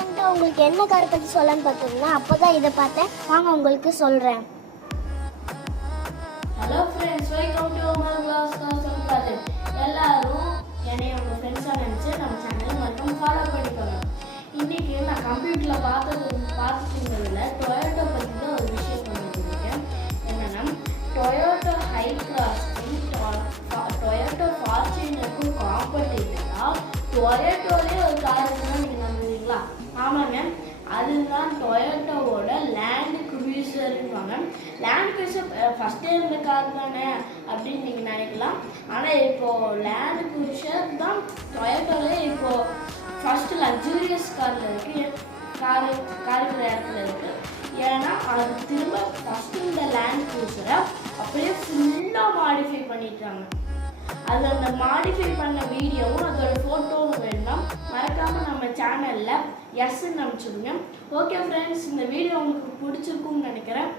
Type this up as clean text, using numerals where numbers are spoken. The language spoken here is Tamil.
ரீசெண்டாக உங்களுக்கு என்ன கார் பற்றி சொல்லன்னு பார்த்தீங்கன்னா அப்போ தான் இதை பார்த்தேன். வாங்க உங்களுக்கு சொல்கிறேன். Hello friends, welcome to Umar class project. எல்லாரும் என்னைய உங்கள் ஃப்ரெண்ட்ஸாக நினச்சி நம்ம சேனலை மறக்காம ஃபாலோ பண்ணிக்கோங்க. இன்றைக்கி நான் கம்ப்யூட்டரில் பார்த்துருந்ததில் டொயோட்டோ பற்றி தான் ஒரு விஷயம் பண்ணியிருக்கேன். என்னென்னா டொயோட்டோ ஹை கிராஸ்க்கும் டொயோட்டோ ஃபார்ச்சுனருக்கும் காம்படிட்டராக டொயோட்டோலே ஒரு கார் இருக்குன்னா நீங்கள் நம்புவீங்களா? ஆமாங்க, அதுதான் டொயோட்டோவோட லேண்ட் க்ரூசர்னுவாங்க. லேண்ட் க்ரூசர் ஃபஸ்ட்டே இருந்த கார் தானே அப்படின்னு நீங்கள் நினைக்கலாம். ஆனால் இப்போது லேண்ட் க்ரூசர் தான் டொயோட்டோலே இப்போது ஃபஸ்ட்டு லக்ஸூரியஸ் காரில் இருக்குது, காருக்கிற இடத்துல இருக்குது. ஏன்னா அது திரும்ப ஃபஸ்ட்டு இந்த லேண்ட் க்ரூசரை அப்படியே ஃபுல்லாக மாடிஃபை பண்ணிட்டாங்க. அது அந்த மாடிஃபை பண்ண வீடியோவும் அதோட ஃபோட்டோவும் வேணும்னா மறக்காமல் நம்ம சேனலில் எஸ்ன்னு அனுப்பிச்சுடுங்க. ஓகே ஃப்ரெண்ட்ஸ், இந்த வீடியோ உங்களுக்கு பிடிச்சிருக்கும்னு நினைக்கிறேன்.